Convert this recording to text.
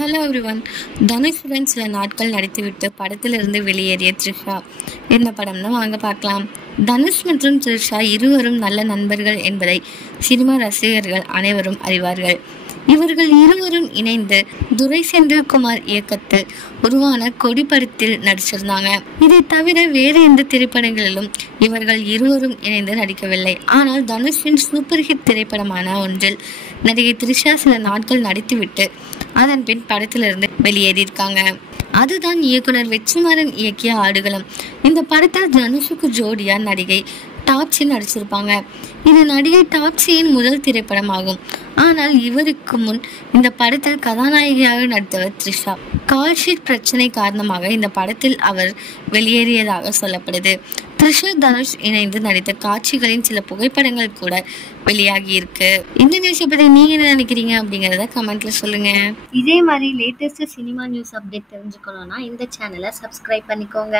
Hello everyone. தனுஷுடன் சில நாட்கள் நடித்துவிட்டு படத்திலிருந்து வெளியேறிய த்ரிஷா என்ன படம்னு வாங்க பார்க்கலாம். தனுஷ் மற்றும் த்ரிஷா இருவரும் நல்ல நண்பர்கள் என்பதை சினிமா ரசிகர்கள் அனைவரும் அறிவார்கள். இவர்கள் இருவரும் இணைந்து துரை செந்தில்குமார் இயக்கத்தில் உருவான கொடி படத்தில் நடிச்சிருந்தாங்க. இதை தவிர வேறு எந்த திரைப்படங்களிலும் இவர்கள் இருவரும் இணைந்து நடிக்கவில்லை. ஆனால் தனுஷின் சூப்பர் ஹிட் திரைப்படமான ஒன்றில் நடிகை த்ரிஷா சில நாட்கள் நடித்துவிட்டு அதன் பின் படத்திலிருந்து வெளியேறியிருக்காங்க. அதுதான் இயக்குனர் வெற்றிமாறன் இயக்கிய ஆடுகளம். இந்த படத்தில் தனுஷுக்கு ஜோடியா நடிகை டாப்ஸி நடிச்சிருப்பாங்க. இது நடிகை டாப்ஸியின் முதல் திரைப்படமாகும். ஆனால் இவருக்கு முன் இந்த படத்தில் கதாநாயகியாக நடித்தவர் த்ரிஷா. கால்ஷீட் பிரச்சனை காரணமாக இந்த படத்தில் அவர் வெளியேறியதாக சொல்லப்படுது. த்ரிஷா தனுஷ் இணைந்து நடித்த காட்சிகளின் சில புகைப்படங்கள் கூட வெளியாகி இருக்கு. இந்த நியூஸை பத்தி நீங்க என்ன நினைக்கிறீங்க அப்படிங்கறத கமெண்ட்ல சொல்லுங்க. இதே மாதிரி லேட்டஸ்ட் சினிமா நியூஸ் அப்டேட் தெரிஞ்சுக்கணும்னா இந்த சேனலை சப்ஸ்கிரைப் பண்ணிக்கோங்க.